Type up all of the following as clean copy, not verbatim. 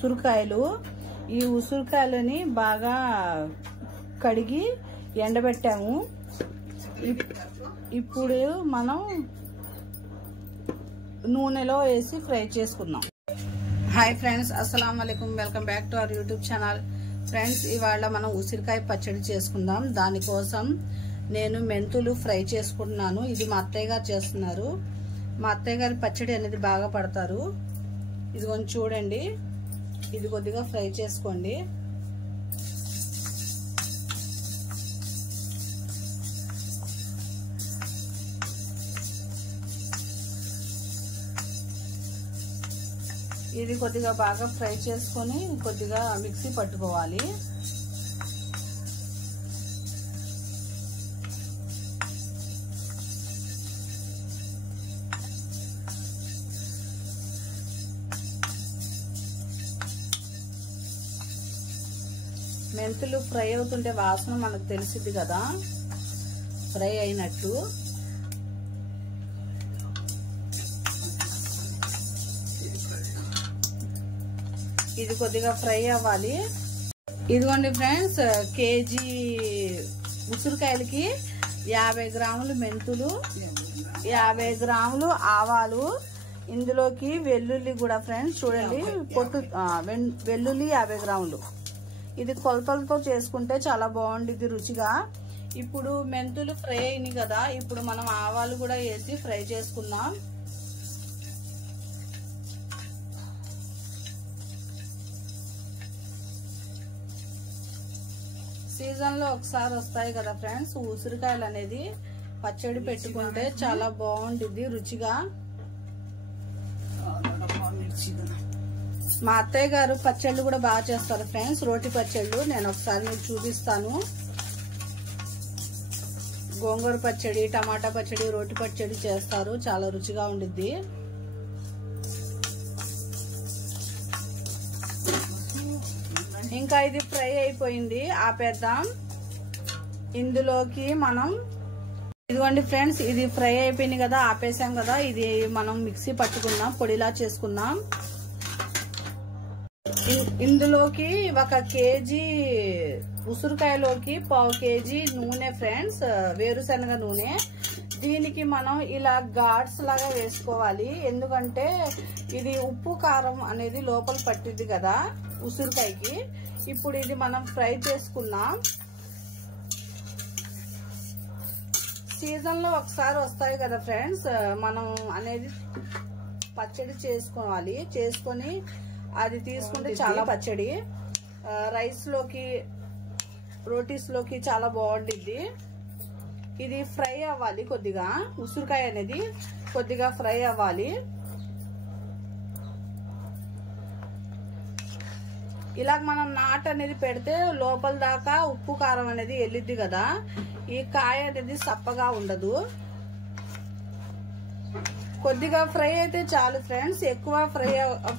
ఉసిరికాయలు. ఈ ఉసిరికాయలని బాగా కడిగి ఎండబెట్టాము. ఇప్పుడు మనం నూనెలో వేసి ఫ్రై చేసుకుందాం. హాయ్ ఫ్రెండ్స్, అస్సలాం వాలేకుమ్. Welcome back to our YouTube channel. Friends, ఇవాళ మనం ఉసిరికాయ పచ్చడి చేసుకుందాం. దానికోసం నేను మెంతులు ఫ్రై చేసుకుంటున్నాను. ఇది మా అత్తయ్య గారు చేస్తున్నారు. మా అత్తయ్య గారి పచ్చడి అనేది బాగా పడతారు. ఇది కొంచెం చూడండి, ఇది కొద్దిగా ఫ్రై చేసుకోండి. ఇది కొద్దిగా బాగా ఫ్రై చేసుకొని కొద్దిగా మిక్సీ పట్టుకోవాలి. మెంతులు ఫ్రై అవుతుంటే వాసన మనకు తెలిసిద్ది కదా, ఫ్రై అయినట్టు. ఇది కొద్దిగా ఫ్రై అవ్వాలి. ఇదిగోండి ఫ్రెండ్స్, కేజీ ఉసిరికాయలకి 50 గ్రాములు మెంతులు, 50 గ్రాములు ఆవాలు, ఇందులోకి వెల్లుల్లి కూడా ఫ్రెండ్స్ చూడండి, వెల్లుల్లి 50 గ్రాములు. ఇది కొలతలతో చేసుకుంటే చాలా బాగుంటుంది రుచిగా. ఇప్పుడు మెంతులు ఫ్రై అయినాయి కదా, ఇప్పుడు మనం ఆవాలు కూడా వేసి ఫ్రై చేసుకుందాం. సీజన్ లో ఒకసారి వస్తాయి కదా ఫ్రెండ్స్ ఉసిరికాయలు అనేది. పచ్చడి పెట్టుకుంటే చాలా బాగుంటుంది రుచిగా. మా అత్తయ్య గారు పచ్చళ్ళు కూడా బాగా చేస్తారు ఫ్రెండ్స్, రోటి పచ్చళ్ళు. నేను ఒకసారి మీకు చూపిస్తాను. గోంగూర పచ్చడి, టమాటా పచ్చడి, రోటి పచ్చడి చేస్తారు, చాలా రుచిగా ఉండిద్ది. ఇంకా ఇది ఫ్రై అయిపోయింది, ఆపేద్దాం. ఇందులోకి మనం ఇదిగోండి ఫ్రెండ్స్, ఇది ఫ్రై అయిపోయింది కదా, ఆపేసాం కదా. ఇది మనం మిక్సీ పట్టుకుందాం, పొడిలా చేసుకుందాం. ఇందులోకి 1 కేజీ ఉసిరికాయలోకి 1/2 కేజీ నూనె ఫ్రెండ్స్, వేరుశనగ నూనె. దీనికి మనం ఇలా ఘాట్స్ లాగా వేసుకోవాలి, ఎందుకంటే ఇది ఉప్పు కారం అనేది లోపల పట్టింది కదా ఉసిరికాయకి. ఇప్పుడు ఇది మనం ఫ్రై చేసుకున్నాం. సీజన్ లో ఒకసారి వస్తాయి కదా ఫ్రెండ్స్, మనం అనేది పచ్చడి చేసుకోవాలి. చేసుకొని అది తీసుకుంటే చాలా పచ్చడి రైస్ లోకి, రోటీస్ లోకి చాలా బాగుంటుంది. ఇది ఫ్రై అవ్వాలి కొద్దిగా, ఉసిరికాయ అనేది కొద్దిగా ఫ్రై అవ్వాలి. ఇలా మనం నాటు అనేది పెడితే లోపల దాకా ఉప్పు కారం అనేది వెళ్ళిద్ది కదా, ఈ కాయ అనేది సప్పగా ఉండదు. కొద్దిగా ఫ్రై అయితే చాలు ఫ్రెండ్స్, ఎక్కువ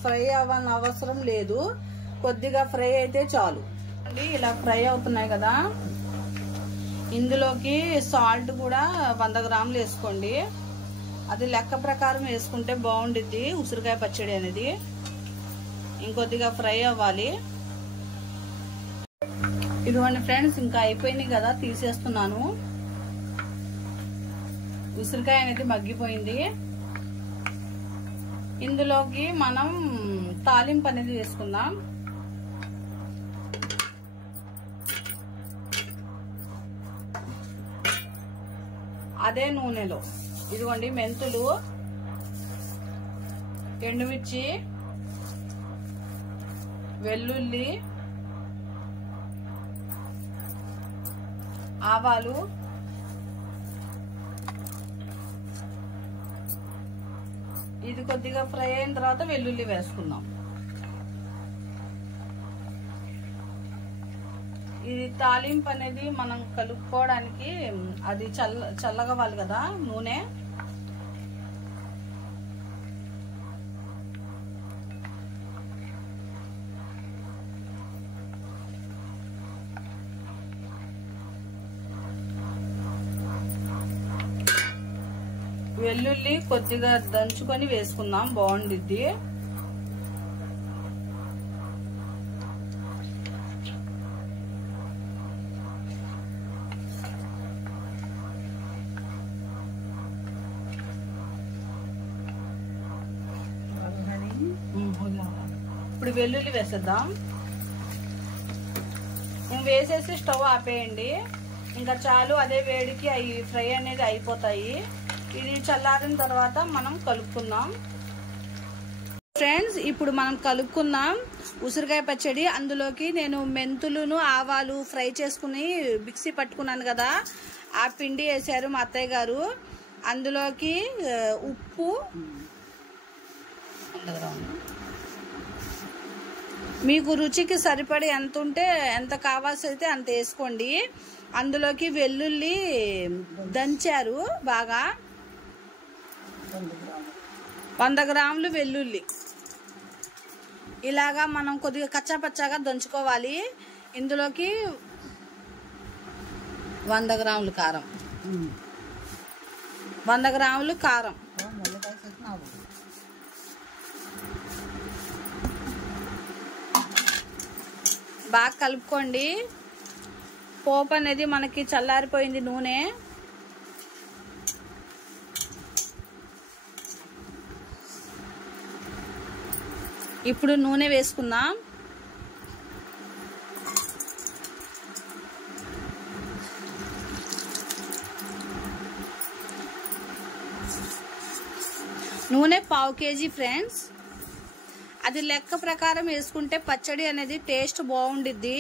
ఫ్రై అవ్వని అవసరం లేదు, కొద్దిగా ఫ్రై అయితే చాలు. ఇలా ఫ్రై అవుతున్నాయి కదా, ఇందులోకి సాల్ట్ కూడా 100 గ్రాములు వేసుకోండి. అది లెక్క ప్రకారం వేసుకుంటే బాగుండిద్ది ఉసిరికాయ పచ్చడి అనేది. ఇంకొద్దిగా ఫ్రై అవ్వాలి. ఇదిగోండి ఫ్రెండ్స్, ఇంకా అయిపోయినాయి కదా, తీసేస్తున్నాను. ఉసిరికాయ అనేది మగ్గిపోయింది. ఇందులోకి మనం తాలింపు అనేది వేసుకుందాం. అదే నూనెలో ఇదిగోండి మెంతులు, ఎండుమిర్చి, వెల్లుల్లి, ఆవాలు, ఇది కొద్దిగా ఫ్రై అయిన తర్వాత వెల్లుల్లి వేసుకుందాం. ఇది తాలింపు అనేది మనం కలుపుకోవడానికి అది చల్లగవాలి కదా నూనె. వెల్లుల్లి కొద్దిగా దంచుకొని వేసుకుందాం, బాగుండిద్ది. ఇప్పుడు వెల్లుల్లి వేసేద్దాం. వేసేసి స్టవ్ ఆపేయండి. ఇంకా చాలు, అదే వేడికి అవి ఫ్రై అనేది అయిపోతాయి. ఇది చల్లారిన తర్వాత మనం కలుపుకుందాం. ఫ్రెండ్స్, ఇప్పుడు మనం కలుపుకుందాం ఉసిరికాయ పచ్చడి. అందులోకి నేను మెంతులను ఆవాలు ఫ్రై చేసుకుని మిక్సీ పట్టుకున్నాను కదా, ఆ పిండి వేసారు మా అత్తయ్య గారు. అందులోకి ఉప్పు, మీకు రుచికి సరిపడి ఎంత ఉంటే ఎంత కావాల్సి అయితే అంత వేసుకోండి. అందులోకి వెల్లుల్లి దంచారు బాగా, 100 గ్రాములు వెల్లుల్లి. ఇలాగా మనం కొద్దిగా కచ్చాపచ్చాగా దంచుకోవాలి. ఇందులోకి 100 గ్రాములు కారం, 100 గ్రాములు కారం, బాగా కలుపుకోండి. పోపు అనేది మనకి చల్లారిపోయింది నూనె. ఇప్పుడు నూనె వేసుకుందాం. నూనె 1/2 కేజీ ఫ్రెండ్స్. అది లెక్క ప్రకారం వేసుకుంటే పచ్చడి అనేది టేస్ట్ బాగుండిద్ది.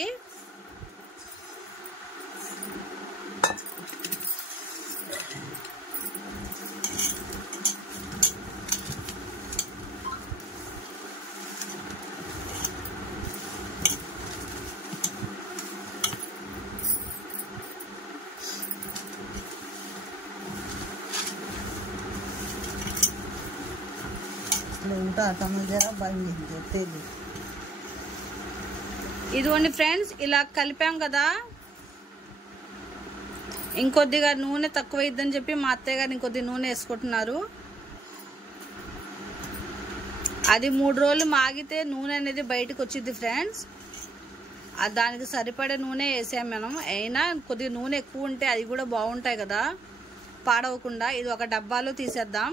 ఇదిగోండి ఫ్రెండ్స్, ఇలా కలిపాం కదా. ఇంకొద్దిగా నూనె తక్కువ ఇద్దని చెప్పి మా అత్తయ్య గారు ఇంకొద్ది నూనె వేసుకుంటున్నారు. అది 3 రోజులు మాగితే నూనె అనేది బయటకు వచ్చింది ఫ్రెండ్స్. దానికి సరిపడే నూనె వేసాం మనం. అయినా కొద్దిగా నూనె ఎక్కువ ఉంటే అది కూడా బాగుంటాయి కదా, పాడవకుండా. ఇది ఒక డబ్బాలో తీసేద్దాం.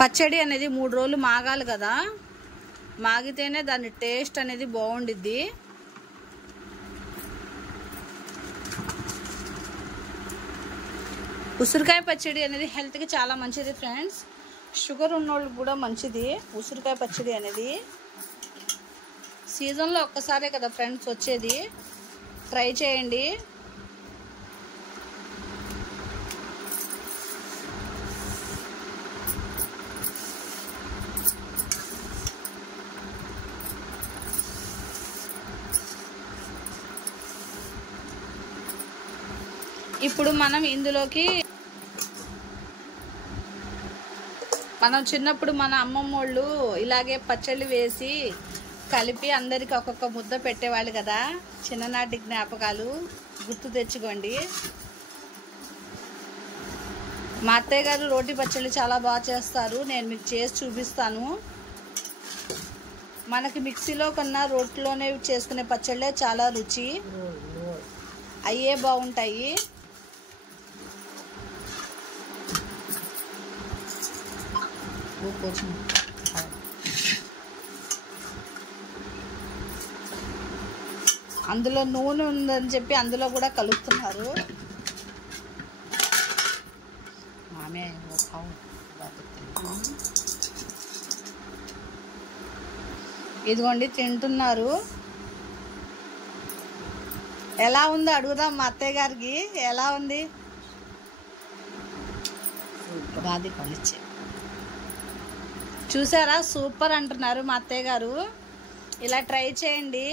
పచ్చడి అనేది 3 రోజులు మాగాలి కదా, మాగితేనే దాని టేస్ట్ అనేది బాగుండిద్ది. ఉసిరికాయ పచ్చడి అనేది హెల్త్కి చాలా మంచిది ఫ్రెండ్స్. షుగర్ ఉన్నోళ్ళకి కూడా మంచిది ఉసిరికాయ పచ్చడి అనేది. సీజన్లో ఒక్కసారే కదా ఫ్రెండ్స్ వచ్చేది. ట్రై చేయండి. ఇప్పుడు మనం ఇందులోకి మనం చిన్నప్పుడు మన అమ్మమ్మోళ్ళు ఇలాగే పచ్చళ్ళు వేసి కలిపి అందరికి ఒక్కొక్క ముద్ద పెట్టేవాళ్ళు కదా. చిన్ననాటి జ్ఞాపకాలు గుర్తు తెచ్చుకోండి. మా అత్తయ్య గారు రోటి పచ్చళ్ళు చాలా బాగా చేస్తారు. నేను మీకు చేసి చూపిస్తాను. మనకి మిక్సీలో కన్నా రోట్లోనే చేసుకునే పచ్చళ్ళే చాలా రుచి, అయ్యే బాగుంటాయి. అందులో నూనె ఉందని చెప్పి అందులో కూడా కలుపుతున్నారు. ఇదిగోండి తింటున్నారు. ఎలా ఉందో అడుగుదాం మా అత్తయ్య గారికి. ఎలా ఉంది? బాది కలిచే చూసారా, సూపర్ అంటున్నారు మా అత్తయ్య గారు. ఇలా ట్రై చేయండి.